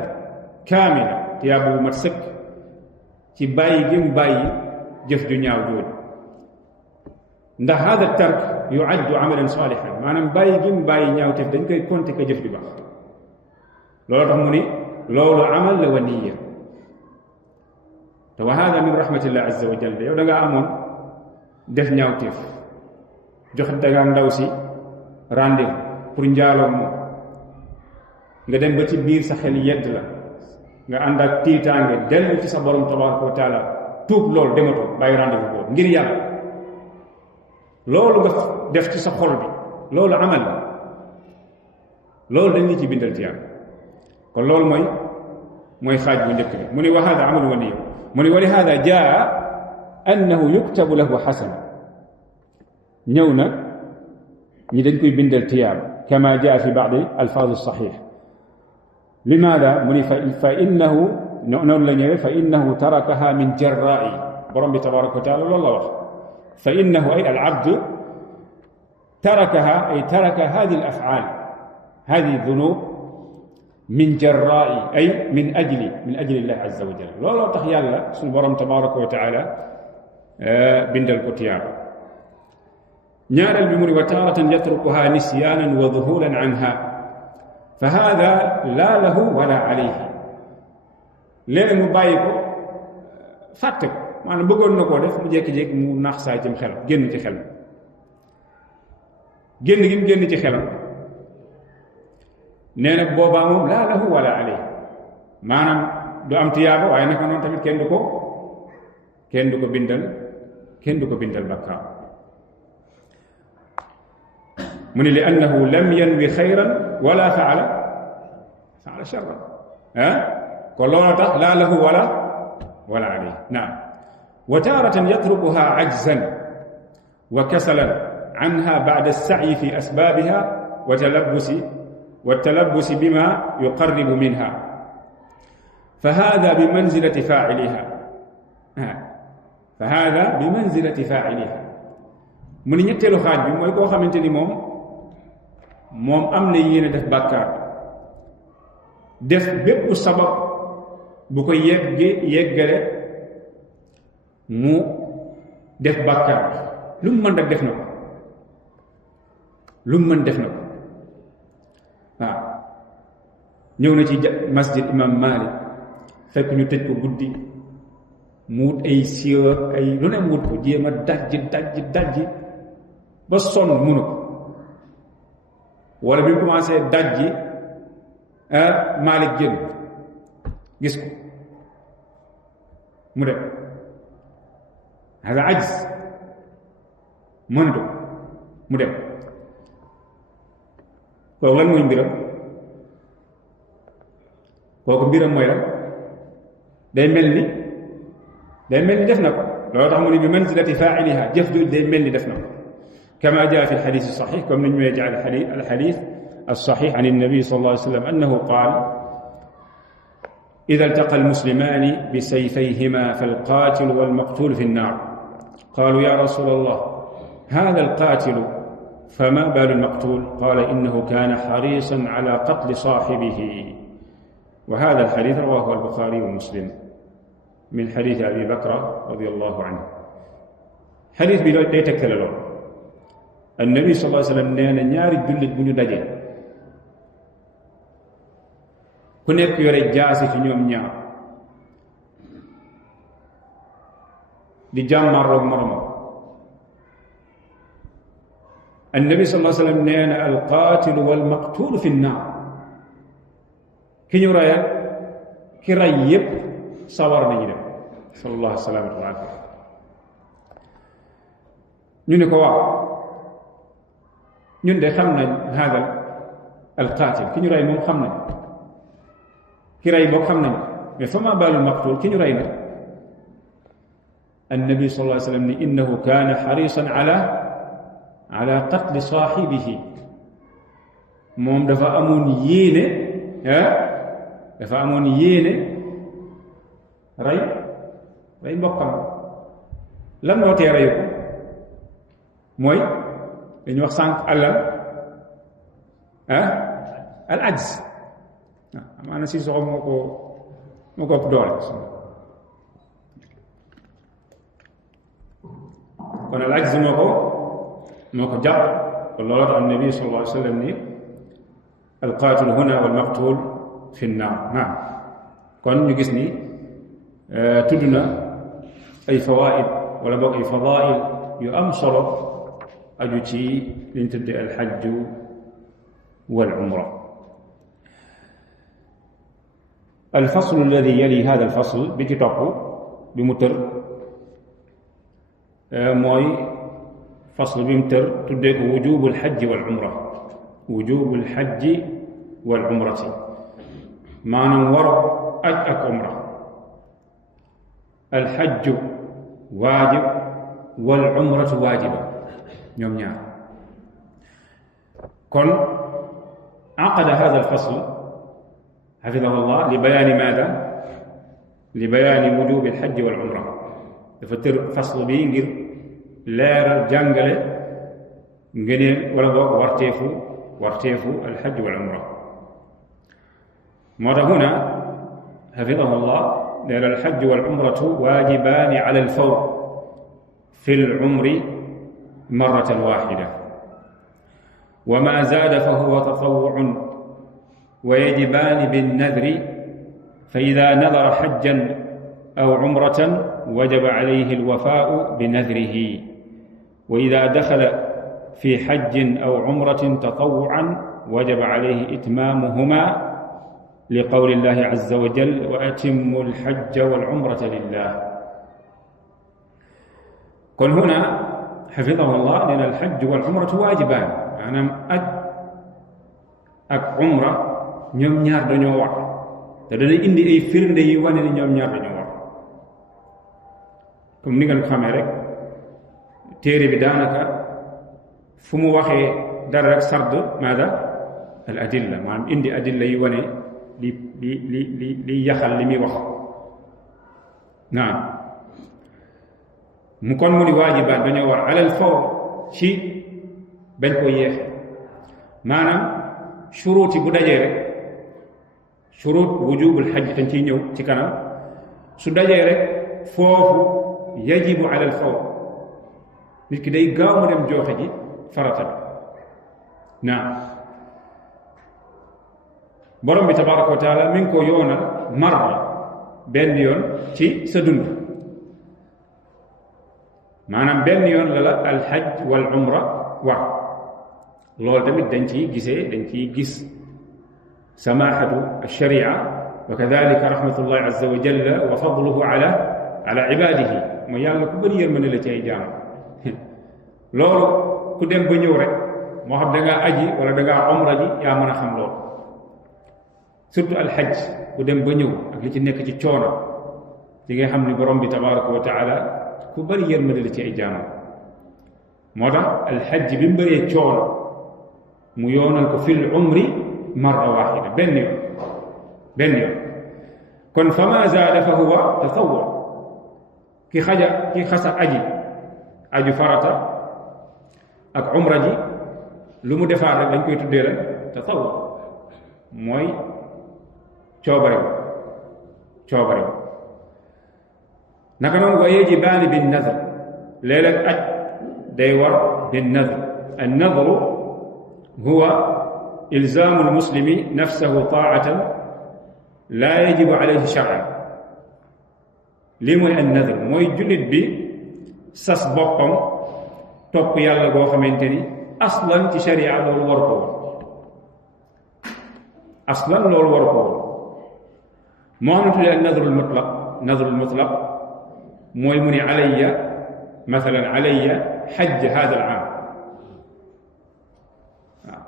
kaamila tiyaaba bu mat sëkk ci bàyyi gi mu bàyyi jëf ju ñaaw jooju ndax hada tark yuaddu amalan salihan maanaam bàyyi gi mu bàyyi ñaawteef dañ koy compter ka jëf ju baax loolu tax mu ni loolu amal la wa niya te wa hada min rahmatillah azza wa jalla yow da nga amoon def ñaawteef jox daga ndaw si rendez-vous pour njaaloo moom nga dem ba ci biir sa xel yedd la nga ànd ak tiitaange dellu ci sa borom tabaraka wa taala tuub loolu dematoo bàyyi rendez-vous boobu ngir yàlla loolu nga def ci sa xol bi loolu amal loolu dañ la ci bindal tiyaab kon loolu mooy xaaj bu njëkk bi mu ne wa hada amalu waliya mu ne wa li hada jaa annahu yuktabu lahu xasana ñëw na ñi dañ koy bindal tiyaab kama jaa fi baadi alfaaz saxiix limaada mu ni fa innahu noonu la ñëwee fa innahu tarakaha min jarraai borom bi tabaraka wa taala loolu la wax fa innahu ay alabd tarakaha ay taraka hadi al afaal hadi dunub min jarraai ay min ajli llahi azza wa jalla looloo tax yàlla suñu borom tabaraka wa taala bindal ko tiyaab ñaareel bi mu ni wa taaratan yatrukuha nisyaanan wa duhulan anha fa hada laa lahu wala alayhi léeg mu bàyyi ko fàtte ko maanaam bëggoon na koo def mu jékki-jékki mu naax saay ci xelam génn ci xelam génn gi mu génn ci xelam nee na boobaa moom laa lahu wala alayhi maanaam du am tiyaaba waaye naka noonu tamit kenn du ko bindal bakkaar mu ne li annahu lam yanwi xayran wala faala charran kon loolu tax laa lahu wala alayhi naam wa taaratan yatrukuha ajzan wa kasalan anha ba'da as-sa'yi fi asbaabiha wa talabbusi bima yuqarribu minha fa hada bi manzilati faa'iliha mu ne ñetteelu xaaj bi mooy koo xamante ni moom am na yéene def bàkkaar def bépp sabab bu ko yeggale mu def bàkkaar lu mu mën rek def na ko waaw ñëw na ci masjid imam Malik fekk ñu tëj ko guddi mu wut ay sieur ay lu ne mu wut ko jéem a dajji ba sonn munu ko wala bi mu commencé dajji Malik génn gis ko mu dem hada ajz mënatu mu dem kooku lan mooy mbiram mooy lan day mel ni def na ko loolu tax mu ne bi manzilati faa'iliha jëf jooju day mel ni def na ko kama jaa fi alxadis alsaxix comme ni ñu ñëwee ci alxadis alsaxix an annabi sallallahu alayhi wa sallam annahu qaal ida altaqa almuslimaani bisayfayhima falqaatilu walmaqtuulu fi nnaar qaalu ya rasul allah hada alqaatilu fama baalu almaqtuul qaala innahu kaana xariisan ala qatli saaxibihi wa hada alxadis rawaahu albuxaari wa muslim min xadiisi abi bakra radiyallahu anhu xadis bi day tegtale lool annabi sallallahu alayhi wa sallam nee na ñaari jullit bu ñu dajee ku nekk yore jaasi ci ñoom ñaar di jàmmarloog moromam annabi sallallahu alayhi wa sallam nee na alqaatilu walmaqtuulu fi nnaar ki ñu rayal ki ray yépp sawar nañu dem sallallahu alayhi wa sallam wa afia ñu ne ko waaw ñun de xam nañ hada alqaatil ki ñu rey moom xam nañ ki rey boog xam nañ mais fa ma baalu maqtul ki ñu rey nag annabi sallallahu alayhi wa sallam ni innahu kaana xarisan ala qatli saaxibihi moom dafa amoon yéene rey mbokkam lan moo tee reyu ko mooy dañu wax sànq al ajz amaana si soxo moo ko ëpp doole kon al ajz moo ko jàpp kon loolu tax annabi sallallahu alayhi wa sallam ni al qaatilu huna wal maqtul fi nnaar naam kon ñu gis ni tudd na ay fawaid wala boog ay fadail yu am solo aju ci liñ tudde alxajju wal umra. الفصل الذي يلي هذا الفصل bi ci topp bi mu tër mooy fasl bi mu tër tuddee ko wujubul xajji wal umra. wujubul xajji wal umrati maanaam war aj ak umra. alxajju waajib wal umratu waajiba ñoom ñaar. kon aqada hada alfasl xafidahu llah li bayaani maada li bayaani wujubi alxajji wal umra. dafa tër fasl bi ngir leeral jàngale ngëneel wala boog warteefu alxajj wal umra. moo tax huna xafidahu llah leer alxajj wal umratu waajibaani ala alfawr fi lumri marratan waaxida wa ma zaada fa huwa tatawwucun wa yajibaani binnadri fa ida nadara xajjan aw umratan wajaba calayhi alwafaau binadrihi wa ida daxala fi xajjin aw umratin tatawwucan wajaba calayhi itmaamuhuma li qawli llahi azza wa jal wa atimmu alxajja wal umrata lillah. kon huna xafidahu llah nee na alxajju wal umratu waajibaan maanaam aj ak umra ñoom ñaar dañoo war te dana indi ay firnde yi wane ni ñoom ñaar dañoo war. comme ni ngeen ko xamee rek téere bi daanaka fu mu waxee dara rek sard maada al adilla maanaam indi adilla yi wane li yaxal li muy wax. naam mu kon mu ni waajibaat dañoo war alal fawr ci bañ ko yeexe maanaam shuruut yi bu dajee rek shuruut wujubul xaj dañ ciy ñëw ci kanam su dajee rek foofu yajibu alal fawr nit ki day gaaw mu dem joxe ji farata bi. naam borom bi tabaraka wa taala mi ngi ko yoonal marra benn yoon ci sa dund maanaam benn yoon la la alxaj wal umra war. loolu tamit dañ ciy gis samaahatu alsharia wa kadalika rahmatullahi azza wa jalla wa fadluhu ala ibadihi mooy yàlla ku bëri yërmande la ci ay jaam. loolu ku dem ba ñëw rek moo xam da ngaa aji wala da ngaa umra ji yaa mën a xam loolu. surtout alxaj ku dem ba ñëw ak li ci nekk ci coono ci nga xam ni borom bi tabaraka wa taala ku bëri yërmande la ci ay jaamam. moo tax alxaj bi mu bëree coono mu yoonal ko fil umri marra waxida benn yoon kon fa ma zaada fa huwa tatawwu ki xasa aju farata ak umra ji lu mu defaat rek dañ koy tuddee rek tatawwu mooy coobarew naka noonu wa yajibaani bin nadr léeg-léeg aj day war bin nadr. an nadru huwa ilzaamu almuslimi nafsahu taatan laa yajibu alayhi shar'an. lii mooy an nadr mooy jullit bi sas boppam topp yàlla goo xamante ni aslan ci sharia loolu waru ko woon aslan loolu waru ko woon. moo xam ne tuddee ak nadrul mutlaq mooy mu ne alayya mathalan alayya xajj hada al aam waaw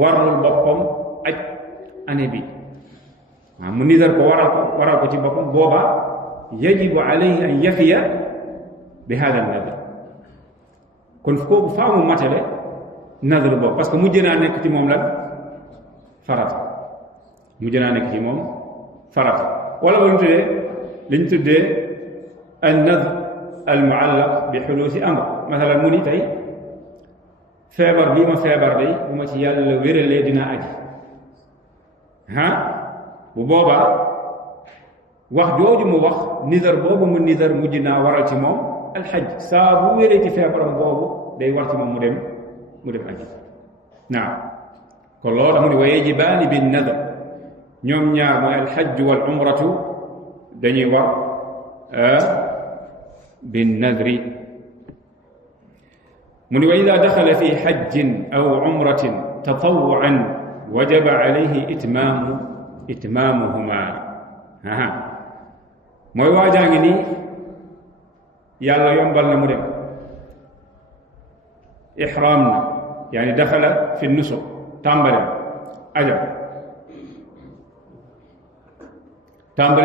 warlul boppam aj année bi waaw mu nidar ko waral ko ci boppam booba yajibu alayhi an yafiya bi hada al nadr. kon kooku faa mu matale nadr boobu parce que mujj naa nekk ci moom lan farata mujj naa nekk ci moom farata wala ba li ñu tuddee an nadr al muallaq bi xuluusi amr. masalan mu ni tey feebar bii ma feebar day bu ma ci yàlla wéralee dinaa aji bu boobaa wax jooju mu wax nidar boobu mu nidar mujj naa waral ci moom alxaj saa bu wéree ci feebaram boobu day war ci moom mu dem aji. naam kon loolu dafa ni wa yajibaani bin nadr ñoom ñaar mooy alxajj wal umratu dañuy war بالنذر. من وإذا دخل في حج أو عمرة تطوعا وجب عليه إتمامهما. mooy waajaa ngi nii yàlla yombal na mu dem ihram na yaani daxala fi nusuk tàmbali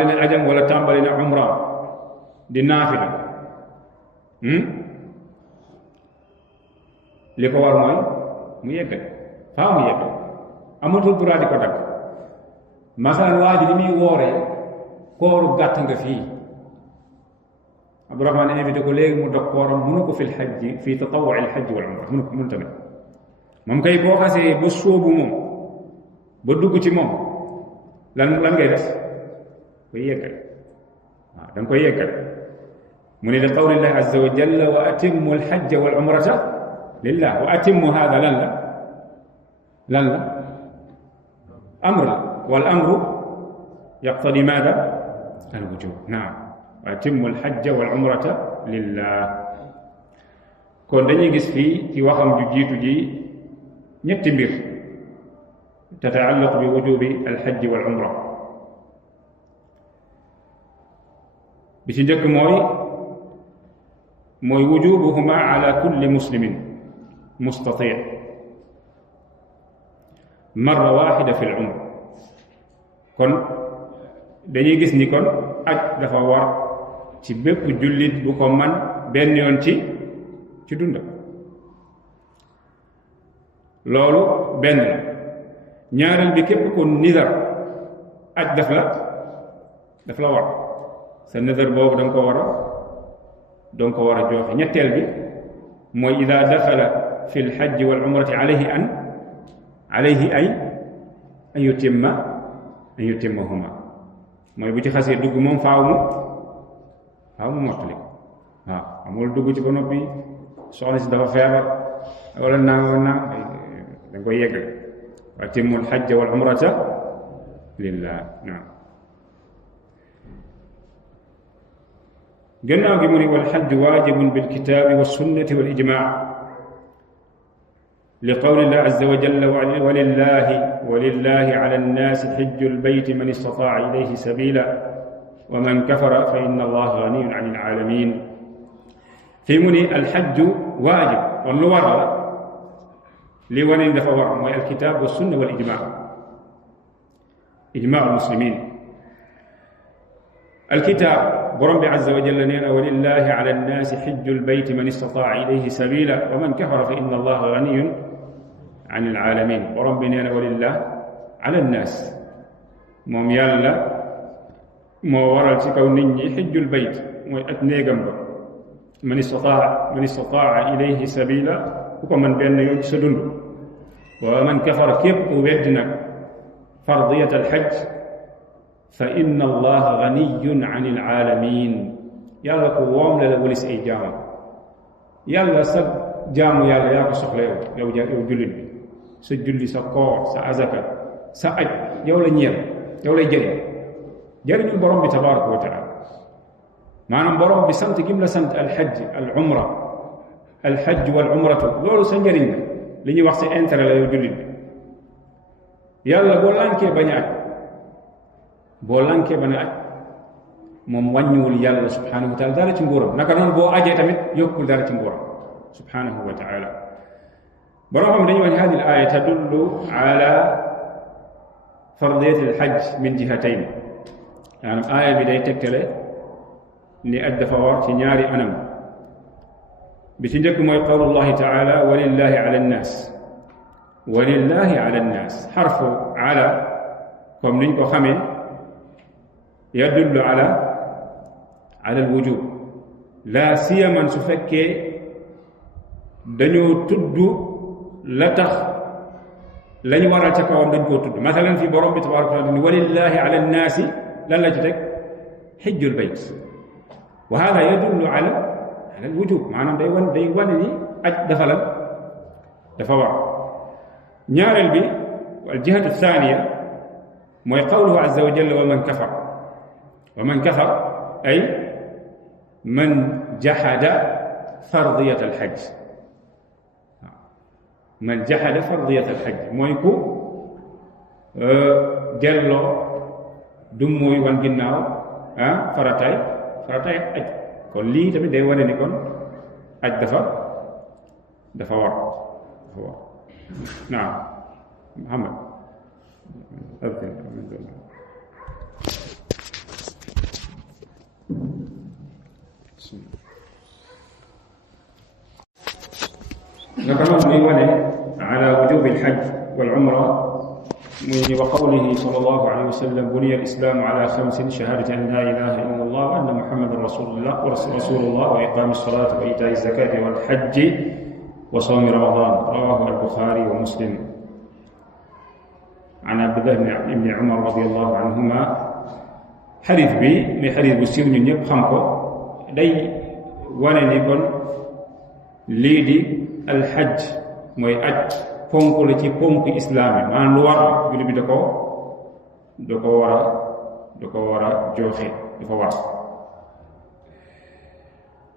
na ajam wala tàmbali na umra di naafila li ko war mooy mu yeggal faa mu yeggal amatul droit di ko dagg. masalan waa ji li muy wooree kooru gàtt nga fii Abdourahmane invité ko léegi mu dog kooram mënu ko fil xajji fii tatawwu al xajji wal umra mënu tamit moom kay boo xasee ba sóobu moom ba dugg ci moom lan ngay def koy yeggal waaw da nga koy yeggal mu ne li qawlillahi azza wa jalla wa atimmu al xajja wal umrata lillah wa atimmu hada lan la amr la wal amru yaqtadi maada al wujub naam wa atimmu al hajja wal umrata lillah. kon dañuy gis fii ci waxam ju jiitu ji ñetti mbir tataallaq bi wujubi al hajji wal umra. bi ci njëkk mooy wujubuhuma ala kulli muslimin mustati' marra waxida fi l umr. kon dañuy gis ni kon aj dafa war ci bépp jullit bu ko man benn yoon ci dundam. loolu benn la. ñaareel bi képp ko nidar aj daf la war sa nidar boobu danga ko war a joxe. ñetteel bi mooy ida daxala fi l xajji wal umrati alayhi ay an yutimmahuma mooy bu ci xasee dugg moom faaw mu mottali waaw amul dugg ci ba noppi soxna si dafa feebar wala naam da nga koy yeggal wa atimmu al-hajja wal umrata lillah. naam gannaaw gi mu ne wal hajju waajibun bil kitaabi wa sunnati wal ijmaa li qawli llah azza wa jalla walillahi ala nnaasi xijju lbayti man istataa ilayhi sabila wa man kafara fa inna allaha ganiyun an ilaalamin. fii mu ni alxajju waajib kon lu war la li wane ni dafa war mooy alkitaab wa sunna wal ijmaa almuslimin. alkitaab borom bi azza wa jalla nee na walillahi ala nnaasi xijju lbayti man istataa ilayhi sabila wa man kafara fa inna allaha ganiyun an ilaalamin. borom bi nee na walillah ala nnaas moom yàlla moo waral ci kaw nit ñi xijjul bayt mooy ak néegam ba man istataa ilayhi sabila ku ko man benn yoon ci sa dund. wa man kafara képp ku weddi nag fardiyat alxajj fa inna allaha ganiyun an ilaalamin. yàlla ko woom la walis ay jaamam. yàlla sa jaamu yàlla yaa ko soxla yow jullit bi. sa julli sa koor sa azaka sa aj yow la ñeel yow lay jëriñu borom bi tabaraka wa taala. maanaam borom bi sant gim la sant alxajj wal umratu loolu sa njëriñ la li ñuy wax sa intérêt la yow jullit bi. yàlla boo lànkee bañ a aj moom wàññiwul yàlla subhanahu wa taala dara ci nguuram. naka noonu boo ajee tamit yokkul dara ci nguuram subhanahu wa taala. borom xam dañuy wax hadi al aya tadullu ala fardiyati al hajj min jihatayn. maanaam aaya bi day tegtale ni aj dafa war ci ñaari anam. bi ci njëkk mooy qawlullahi taala walillahi ala nnaas xarfu ala comme niñ ko xamee yadullu ala al wujub la siyaman su fekkee dañoo tudd la tax lañ waral ca kawam dañ koo tudd. masalan fi borom bi tabaraka wa taala ni walillahi ala nnaasi lan la ci teg xijjul bayt wa hada yadullu ala al wujub maanaam day wane ni aj dafa war. ñaareel bi al jihatu thaniya mooy qawluhu azza wa jalla wa man kafar ay man jahada fardiyat al hajj man jahada fardiyat al hajj mooy ku delloo du mooy wan ginnaaw farataay aj kon lii tamit day wane ni kon aj dafa war naam Muhammad نكمل من على وجوب الحج والعمرة وقوله صلى الله عليه وسلم بني الإسلام على 5 شهادة أن لا إله إلا الله وأن محمد رسول الله وإقام الصلاة وإيتاء الزكاة والحج وصوم رمضان رواه البخاري ومسلم عن عبد الله بن عمر رضي الله عنهما حديث bu siiw ñun ñëpp xam ko day wane ni kon lii di alxaj mooy aj ponk la ci ponk islaam yi maanaam lu war jullit bi da ko war a joxe dafa war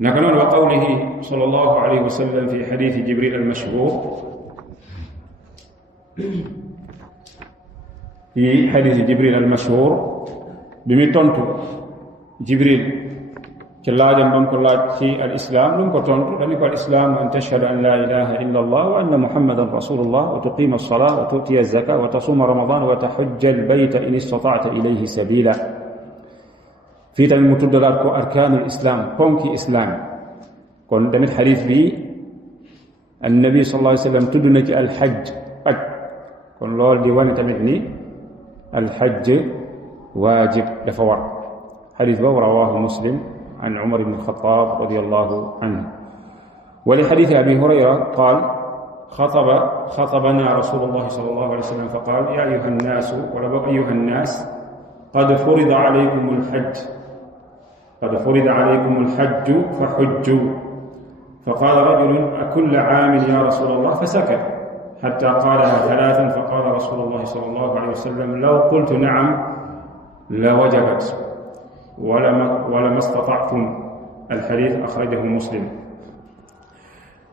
naka noonu wa qawlihi sallallahu alayhi wa sallam fi xadiisi jibril almashhur fi xadiisi jibril almashhur bi muy tontu jibril ci laajam ba mu ko laaj ci al islam lu mu ko tontu dañu ko al islam an tashhada an la ilaha illa allah wa anna muhammadan rasulullah wa tuqima as-salata wa tu'tiya az-zakata wa tasuma ramadan wa tahujja al-bayta in istata'ta ilayhi sabila fii tamit mu tuddalaat ko arkaanul islam ponki islam kon tamit xadiis bi annabi sallallahu alayhi wa sallam tudd na ci alxaj aj kon loolu di wane tamit ni alxaj waajib dafa war xadiis boobu rawaahu muslim عن عمر بن الخطاب رضي الله عنه ولحديث أبي هريرة قال خطبنا رسول الله صلى الله عليه وسلم فقال يا أيها الناس قد فرض عليكم الحج فحجوا فقال رجل أكل عام يا رسول الله فسكت حتى قالها 3 فقال رسول الله صلى الله عليه وسلم لو قلت نعم لوجبت ولما استطعتم الحديث أخرجه مسلم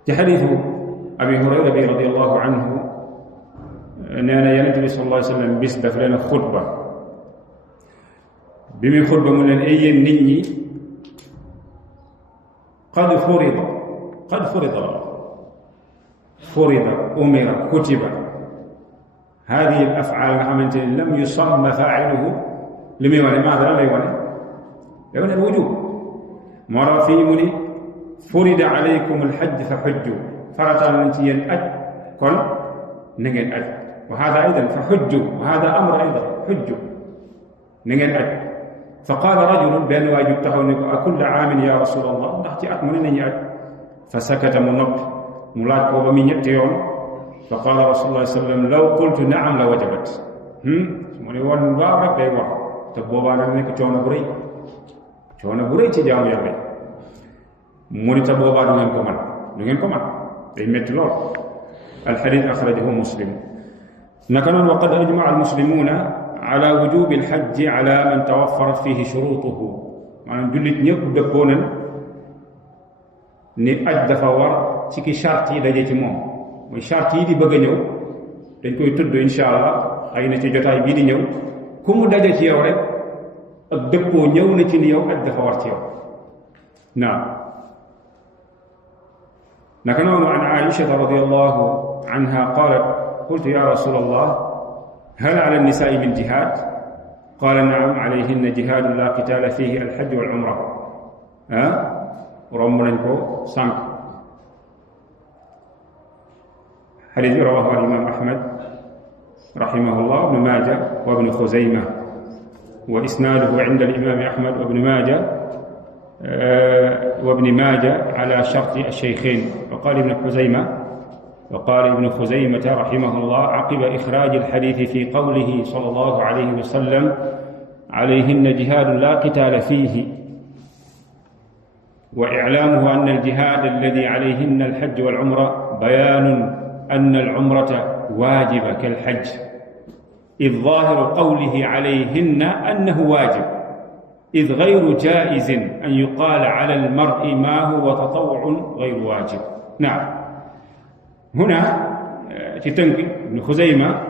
ci xadiisu Abi Hurayra bi radiyallahu anhu nee na Yonent bi sallallahu alayhi wa sallam bis daf leen xutba bi muy xutba mu leen ay yéen nit ñi qad furida umira kutiba hadihi al af'al nga xamante ne lam yusamma faa'iluhu li muy wane maa dara lay wane yow ne wujub moo tax fii mu ni furida alaykum alxajj fa xujju farataal nañ ci yéen aj kon na ngeen aj wa hada aydan fa xujju wa hada amr aydan xujju na ngeen aj fa qaala rajulun benn waay ju taxaw ne ko a kulla aamin ya rasul allah ndax ci at mu ne nañu aj fa sakata mu noppi mu laaj ko ba muy ñetti yoon fa qaala rasulullah sallam law qultu naam la wajabat mu ne woon waaw rek day wax te boobaa nag nekk coono bu rëy ci jaamu yàlla mu ni te boobaa du ngeen ko man day metti lool alxadis axrajahu muslim naka noonu wa qad ajmaa almuslimuuna ala wujubi alxajji ala man tawaffarat fihi shurutuhu maanaam jullit ñëpp dëppoo nañ ni aj dafa war ci ki charte yi daje ci moom mooy charte yi di bëgg a ñëw dañ koy tudd insha allah xëy na ci jotaay bii di ñëw ku mu daje ci yow rek ak dëppoo ñëw na ci ni yow aj dafa war ci yow naam naka noonu an Aïchata radiyallahu anha qaalat qultu ya rasul allah hal ala annisaai min jihad qaala naam alayhinna jihaadun la qitaala fihi alxajj wal umra romb nañ ko sànq xadis bi rawahu al imam ahmad rahimahullah ibnu maaja wa ibnu xuzayma wa isnaaduhu inda al imam ahmad wa ibnu maaja وابن ماجه على شرط الشيخين وقال ابن خزيمة رحمه الله عقب إخراج الحديث في قوله صلى الله عليه وسلم عليهن جهاد لا قتال فيه وإعلامه أن الجهاد الذي عليهن الحج والعمرة بيان أن العمرة واجبة كالحج إذ ظاهر قوله عليهن أنه واجب إذ غير جائز أن يقال على المرء ما هو تطوع غير واجب. نعم، هنا تتنقل ابن خزيمة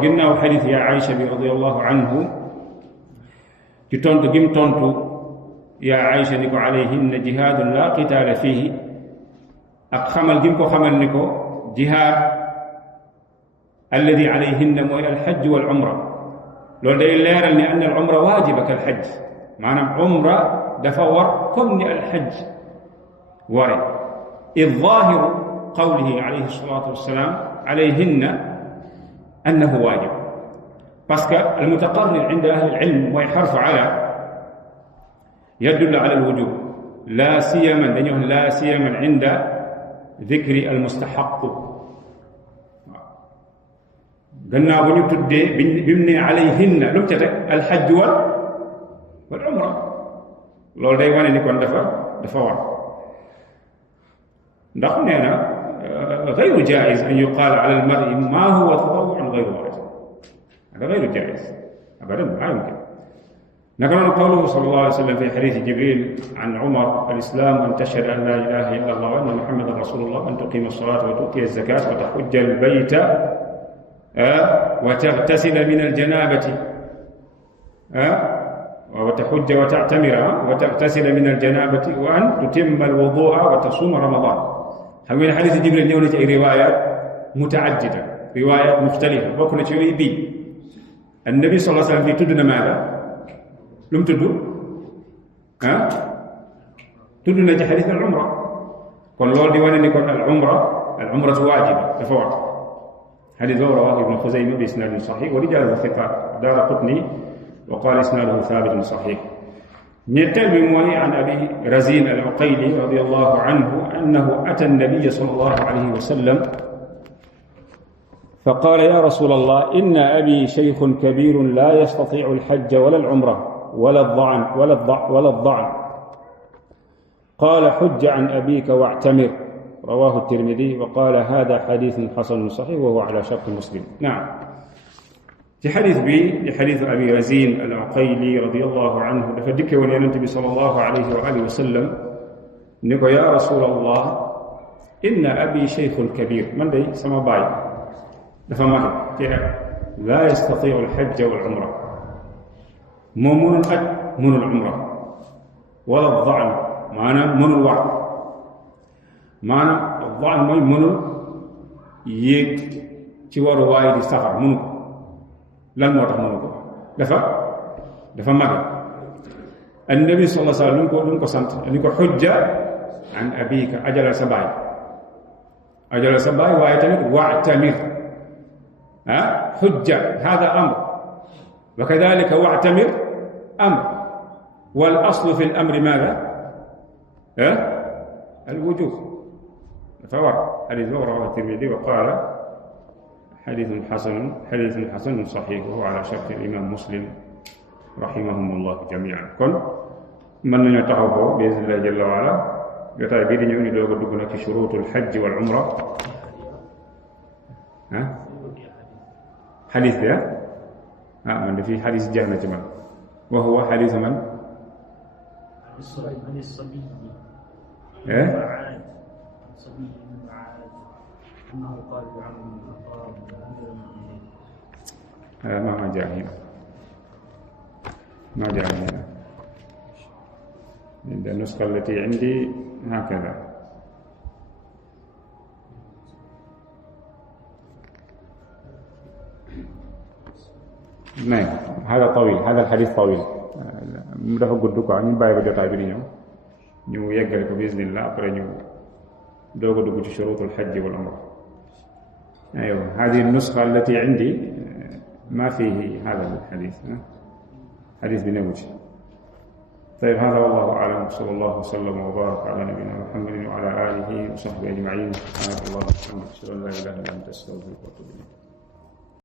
قلنا حديث يا عائشة رضي الله عنه تتنقل قمتنت يا عائشة نكو عليهن جهاد لا قتال فيه أقخمل قمكو خمل نكو جهاد الذي عليهن مو الحج والعمرة لو داي ليرال أن العمرة واجبة كالحج معنى عمرة دفور كم الحج وري الظاهر قوله عليه الصلاة والسلام عليهن أنه واجب بس المتقرر عند أهل العلم ويحرف على يدل على الوجوب لا سيما عند ذكر المستحق قلنا بني تدي بمني عليهن لم تتك الحج والعمرة لول داي واني نيكون دفا وار ndax neena غير جائز ان يقال على المرء ما هو تطوع غير واجب هذا غير جائز ابدا ما يمكن نقرأ قوله صلى الله عليه وسلم في حديث جبريل عن عمر الإسلام أن تشهد أن لا إله إلا الله وأن محمدا رسول الله أن تقيم الصلاة وتؤتي الزكاة وتحج البيت وتغتسل من الجنابة وتحج وتعتمر وتغتسل من الجنابة وأن تتم الوضوء وتصوم رمضان. حمل حديث جبريل نيونة روايات متعددة روايات مختلفة وكنا شوي بي النبي صلى الله عليه وسلم في تدنا ماذا؟ لم تدو تدنا حديث العمرة قال الله ديوان أن يكون العمرة واجبة تفوق حديث رواه ابن خزيمة بإسناد صحيح ورجال الثقات دار قطني وقال إسناده ثابت صحيح. نتل بمواني عن أبي رزين العقيلي رضي الله عنه أنه أتى النبي صلى الله عليه وسلم فقال يا رسول الله إن أبي شيخ كبير لا يستطيع الحج ولا العمرة ولا الضعن قال حج عن أبيك واعتمر رواه الترمذي وقال هذا حديث حسن صحيح وهو على شرط مسلم. نعم في حديث أبي رزين العقيلي رضي الله عنه فدك ولينتبه صلى الله عليه وآله وسلم نقول يا رسول الله إن أبي شيخ كبير من دي سما باي فما لا يستطيع الحج والعمرة من العمرة ولا الضعن معنى من الوعد معنى الضعن من يك تيوار وايد سفر منه lan moo tax mënu ko dafa màgg annabi sallallahu alayhi wasallam lu ko sant ni ko xujja an abika ajalal sa baay waaye tamit wa'tamir xujja hada amr wa kadhalika wa'tamir amr wal aslu fi al amri madha al wujub dafa war hadith rawahu at-Tirmidhi wa qala حديث حسن صحيح وهو على شرط الإمام مسلم رحمهم الله جميعا. كن من نتعوه بإذن الله جل وعلا يتعب بيدي نيوني دوغو دوغو في شروط الحج والعمرة حديث ده من في حديث جهنة جمال وهو حديث من الصبي أنه قال لعمرو ما جاء هنا النسخة التي عندي هكذا نعم هذا طويل هذا الحديث طويل dafa gudd quoi ñu bàyyi ba jotaay bi di ñëw ñu yeggale ko بإذن الله après ñu doog a dugg ci shurutul hajj wal umra. أيوة هذه النسخة التي عندي ما فيه هذا الحديث حديث بنوج. طيب هذا والله أعلم صلى الله وسلم وبارك على نبينا محمد وعلى آله وصحبه أجمعين. سبحانك اللهم وبحمدك أشهد أن لا إله إلا أنت أستغفرك وأتوب إليك.